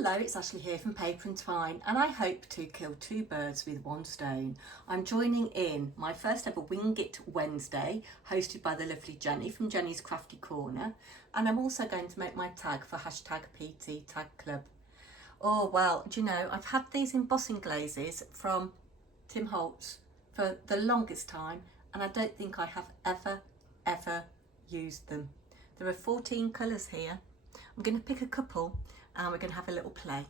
Hello, it's Ashley here from Paper&Twine, and I hope to kill two birds with one stone. I'm joining in my first ever Wing It Wednesday, hosted by the lovely Jenny from Jenny's Crafty Corner, and I'm also going to make my tag for hashtag PT Tag Club. Oh well, do you know, I've had these embossing glazes from Tim Holtz for the longest time, and I don't think I have ever used them. There are 14 colours here. I'm going to pick a couple and we're going to have a little play.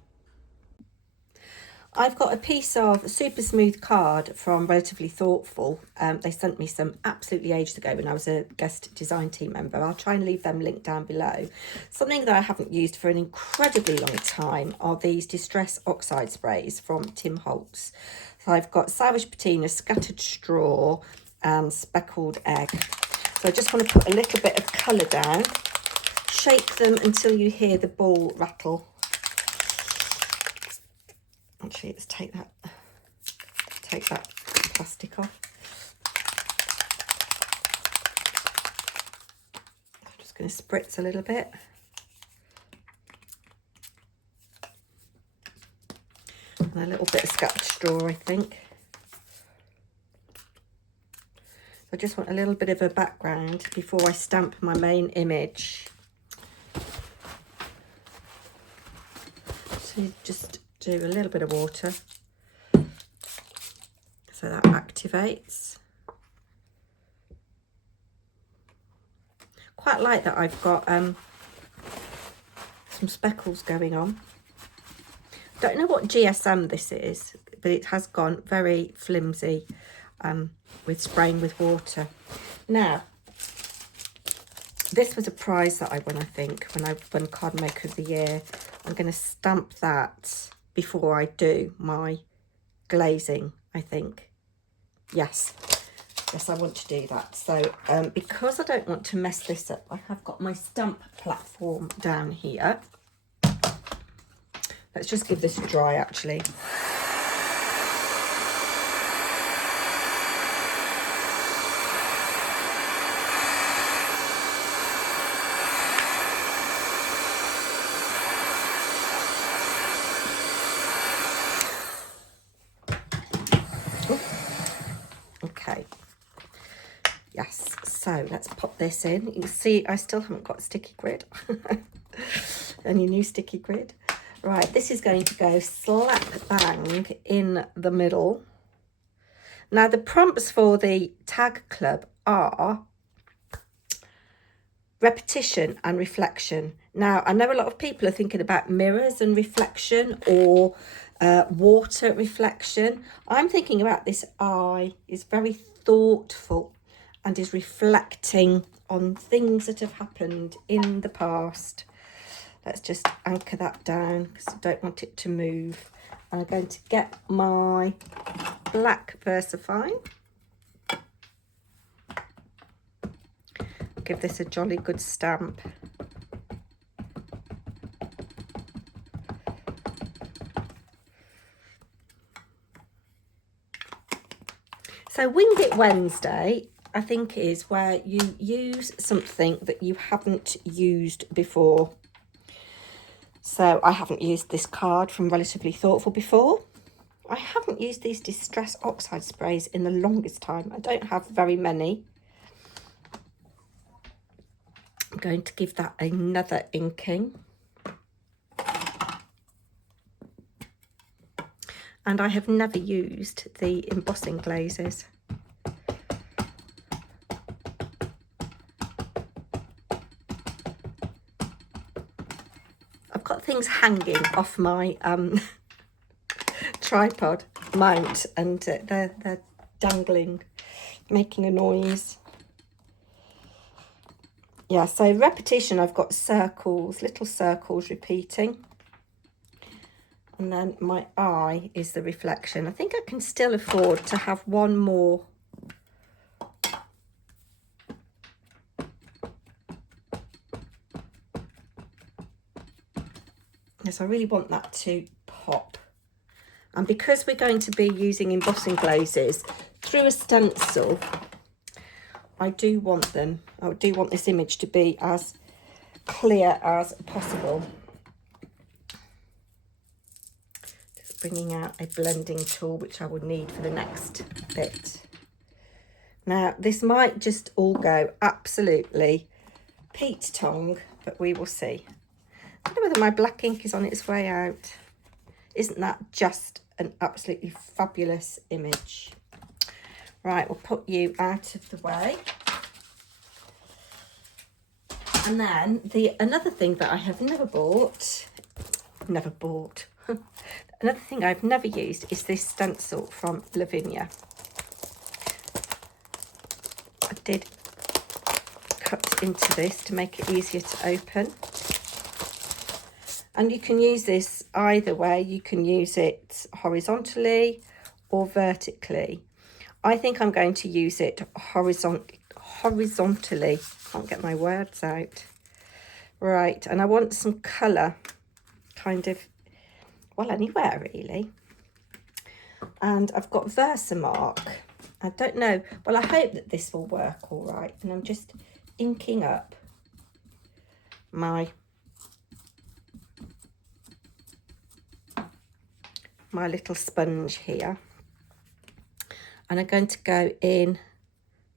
I've got a piece of super smooth card from Relatively Thoughtful. They sent me some absolutely ages ago when I was a guest design team member. I'll try and leave them linked down below. Something that I haven't used for an incredibly long time are these Distress Oxide sprays from Tim Holtz. So I've got Sourish Patina, Scattered Straw and Speckled Egg. So I just want to put a little bit of colour down. Shake them until you hear the ball rattle. Actually, let's take that plastic off. I'm just going to spritz a little bit. And a little bit of scattered straw, I think. I just want a little bit of a background before I stamp my main image. Just do a little bit of water so that activates. Quite like that I've got some speckles going on. Don't know what GSM this is, but it has gone very flimsy with spraying with water. Now, this was a prize that I won, I think, when I won Card Maker of the Year. I'm going to stamp that before I do my glazing, I think. Yes, I want to do that. So because I don't want to mess this up, I have got my stamp platform down here. Let's just give this a dry, actually. Okay, yes, so let's pop this in. You can see I still haven't got sticky grid. Any new sticky grid? Right, this is going to go slap bang in the middle. Now the prompts for the tag club are repetition and reflection. Now I know a lot of people are thinking about mirrors and reflection, or water reflection. I'm thinking about this eye is very thoughtful and is reflecting on things that have happened in the past. Let's just anchor that down because I don't want it to move. I'm going to get my black VersaFine. Give this a jolly good stamp. So Wing It Wednesday, I think, is where you use something that you haven't used before. So I haven't used this card from Relatively Thoughtful before. I haven't used these Distress Oxide sprays in the longest time. I don't have very many. I'm going to give that another inking. And I have never used the embossing glazes. I've got things hanging off my tripod mount, and they're dangling, making a noise. Yeah, so repetition, I've got circles, little circles repeating. And then my eye is the reflection. I think I can still afford to have one more. Yes, I really want that to pop. And because we're going to be using embossing glazes through a stencil, I do want this image to be as clear as possible. just bringing out a blending tool, which I will need for the next bit. Now, this might just all go absolutely Pete Tong, but we will see. I don't know whether my black ink is on its way out. Isn't that just an absolutely fabulous image? Right, we'll put you out of the way. And then another thing that I have never bought, another thing I've never used is this stencil from Lavinia. I did cut into this to make it easier to open. And you can use this either way. You can use it horizontally or vertically. I think I'm going to use it horizontally. Can't get my words out. Right, and I want some colour kind of, well, anywhere really. And I've got Versamark. I don't know, well, I hope that this will work all right. And I'm just inking up my little sponge here. And I'm going to go in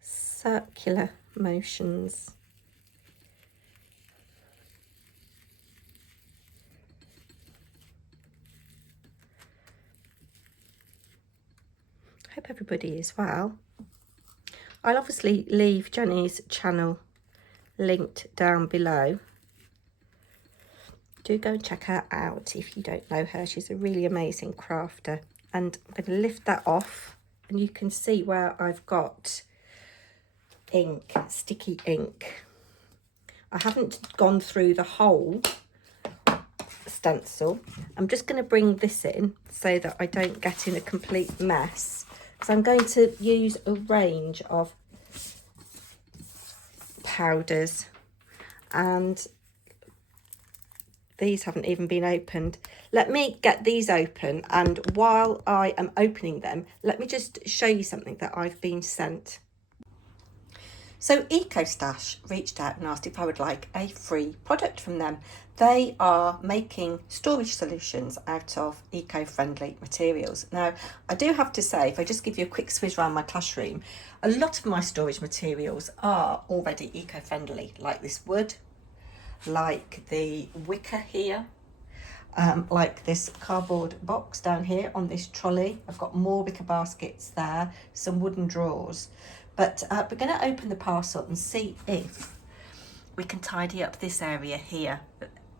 circular motions. Hope everybody is well. I'll obviously leave Jenny's channel linked down below. Do go and check her out if you don't know her. She's a really amazing crafter. And I'm going to lift that off, and you can see where I've got ink, sticky ink. I haven't gone through the whole stencil. I'm just going to bring this in so that I don't get in a complete mess. So I'm going to use a range of powders, and these haven't even been opened. Let me get these open, and while I am opening them, let me just show you something that I've been sent. So EcoStash reached out and asked if I would like a free product from them. They are making storage solutions out of eco-friendly materials. Now, I do have to say, if I just give you a quick swizz around my classroom, a lot of my storage materials are already eco-friendly, like this wood, like the wicker here, like this cardboard box down here on this trolley. I've got more wicker baskets there, some wooden drawers. But we're going to open the parcel and see if we can tidy up this area here.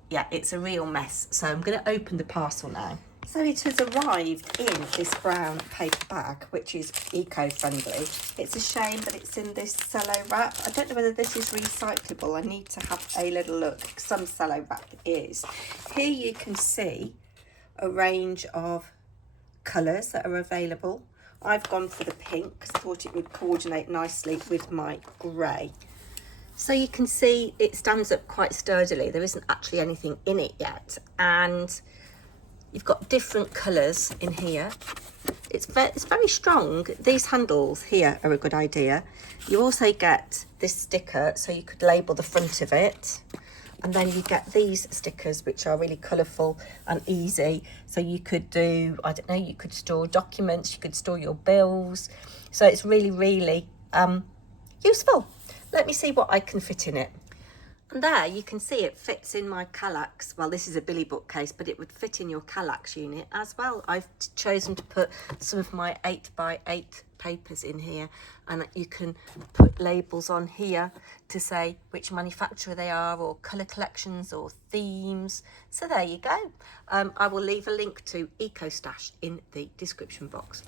Yeah, it's a real mess. So I'm going to open the parcel now. So it has arrived in this brown paper bag, which is eco-friendly. It's a shame that it's in this cello wrap. I don't know whether this is recyclable. I need to have a little look. Some cello wrap is. Here you can see a range of colours that are available. I've gone for the pink because I thought it would coordinate nicely with my grey. So you can see it stands up quite sturdily. There isn't actually anything in it yet. And you've got different colours in here. It's very strong. These handles here are a good idea. You also get this sticker, so you could label the front of it. And then you get these stickers, which are really colourful and easy. So you could do, I don't know, you could store documents, you could store your bills. So it's really, really useful. Let me see what I can fit in it. And there you can see it fits in my Kallax. Well, this is a Billy bookcase, but it would fit in your Kallax unit as well. I've chosen to put some of my 8x8 papers in here, and you can put labels on here to say which manufacturer they are, or colour collections or themes. So there you go. I will leave a link to EcoStash in the description box.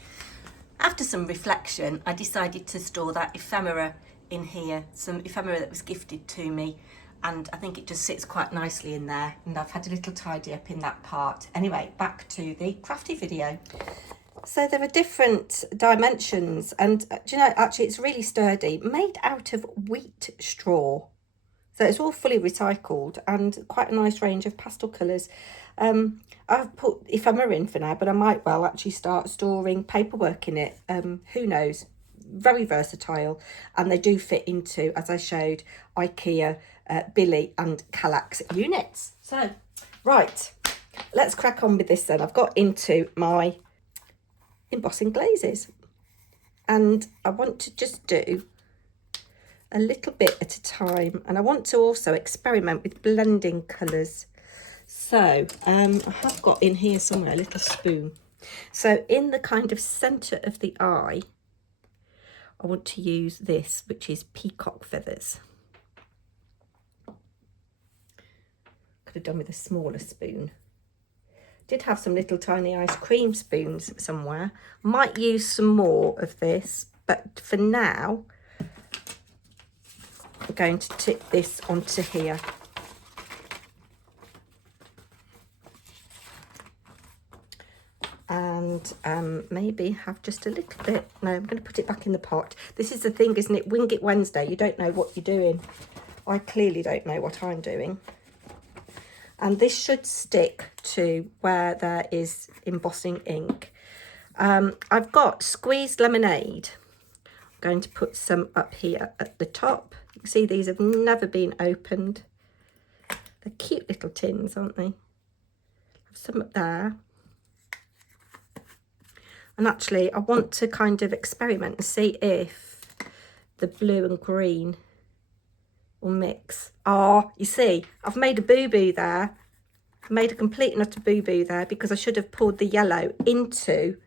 After some reflection, I decided to store that ephemera in here, some ephemera that was gifted to me. And I think it just sits quite nicely in there. And I've had a little tidy up in that part. Anyway, back to the crafty video. So there are different dimensions. And do you know, actually it's really sturdy. Made out of wheat straw. So it's all fully recycled and quite a nice range of pastel colours. I've put ephemera in for now, but I might well actually start storing paperwork in it. Who knows? Very versatile. And they do fit into, as I showed, IKEA, Billy and Kallax units. So, right, let's crack on with this then. I've got into my embossing glazes and I want to just do a little bit at a time, and I want to also experiment with blending colours. So I have got in here somewhere a little spoon. So in the kind of centre of the eye, I want to use this, which is peacock feathers. Could have done with a smaller spoon. Did have some little tiny ice cream spoons somewhere. Might use some more of this, but for now, I'm going to tip this onto here. And maybe have just a little bit. No, I'm going to put it back in the pot. This is the thing, isn't it? Wing It Wednesday. You don't know what you're doing. I clearly don't know what I'm doing. And this should stick to where there is embossing ink. I've got squeezed lemonade. I'm going to put some up here at the top. You can see these have never been opened. They're cute little tins, aren't they? Have some up there. And actually, I want to kind of experiment and see if the blue and green will mix. Oh, you see, I've made a boo-boo there. I've made a complete and utter boo-boo there because I should have poured the yellow into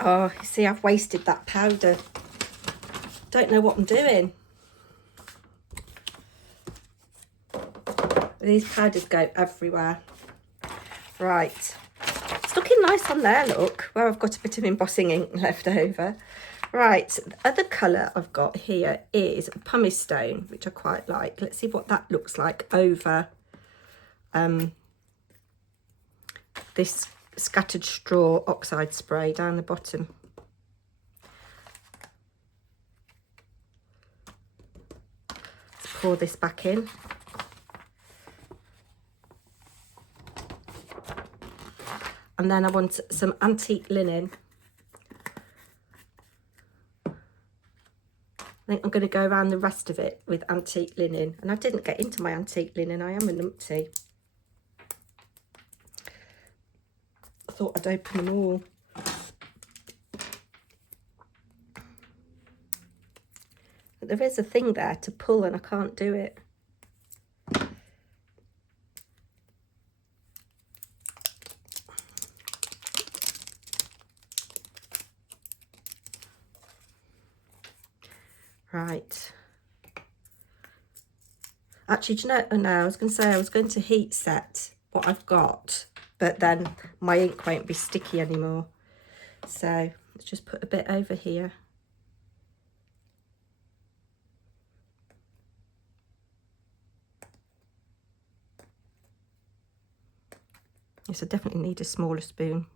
oh, you see, I've wasted that powder. Don't know what I'm doing. These powders go everywhere. Right. It's looking nice on there, look, where I've got a bit of embossing ink left over. Right, the other colour I've got here is pumice stone, which I quite like. Let's see what that looks like over this scattered straw oxide spray down the bottom. Let's pour this back in. And then I want some antique linen. I think I'm going to go around the rest of it with antique linen. And I didn't get into my antique linen. I am a numpty. I thought I'd open them all. But there is a thing there to pull and I can't do it. Right. Actually, do you know, no, I was going to say I was going to heat set what I've got, but then my ink won't be sticky anymore. So let's just put a bit over here. Yes, I definitely need a smaller spoon.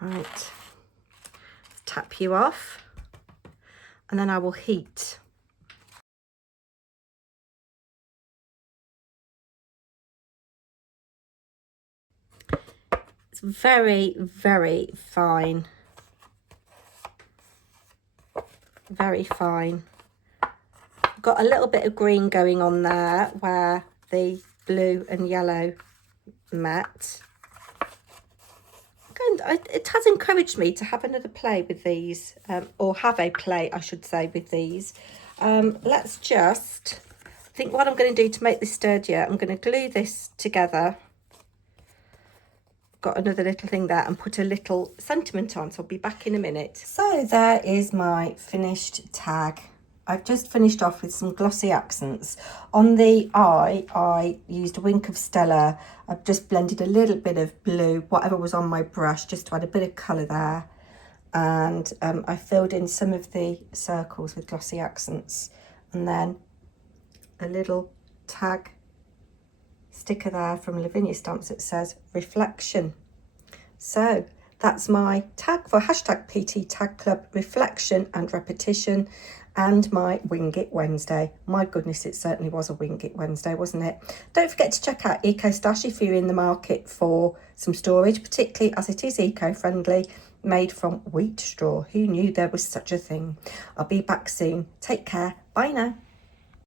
Right, tap you off and then I will heat. It's very, very fine. Very fine. I've got a little bit of green going on there where the blue and yellow met. And it has encouraged me to have another play with these, or have a play, I should say, with these. Let's just think what I'm going to do to make this sturdier. I'm going to glue this together. Got another little thing there and put a little sentiment on, so I'll be back in a minute. So there is my finished tag. I've just finished off with some glossy accents. On the eye, I used a wink of Stella. I've just blended a little bit of blue, whatever was on my brush, just to add a bit of colour there. And I filled in some of the circles with glossy accents. And then a little tag sticker there from Lavinia Stamps that says reflection. So That's my tag for hashtag PT Tag Club, reflection and repetition, and my Wing It Wednesday. My goodness, it certainly was a Wing It Wednesday, wasn't it? Don't forget to check out Eco Stash if you're in the market for some storage, particularly as it is eco-friendly, made from wheat straw. Who knew there was such a thing? I'll be back soon. Take care. Bye now.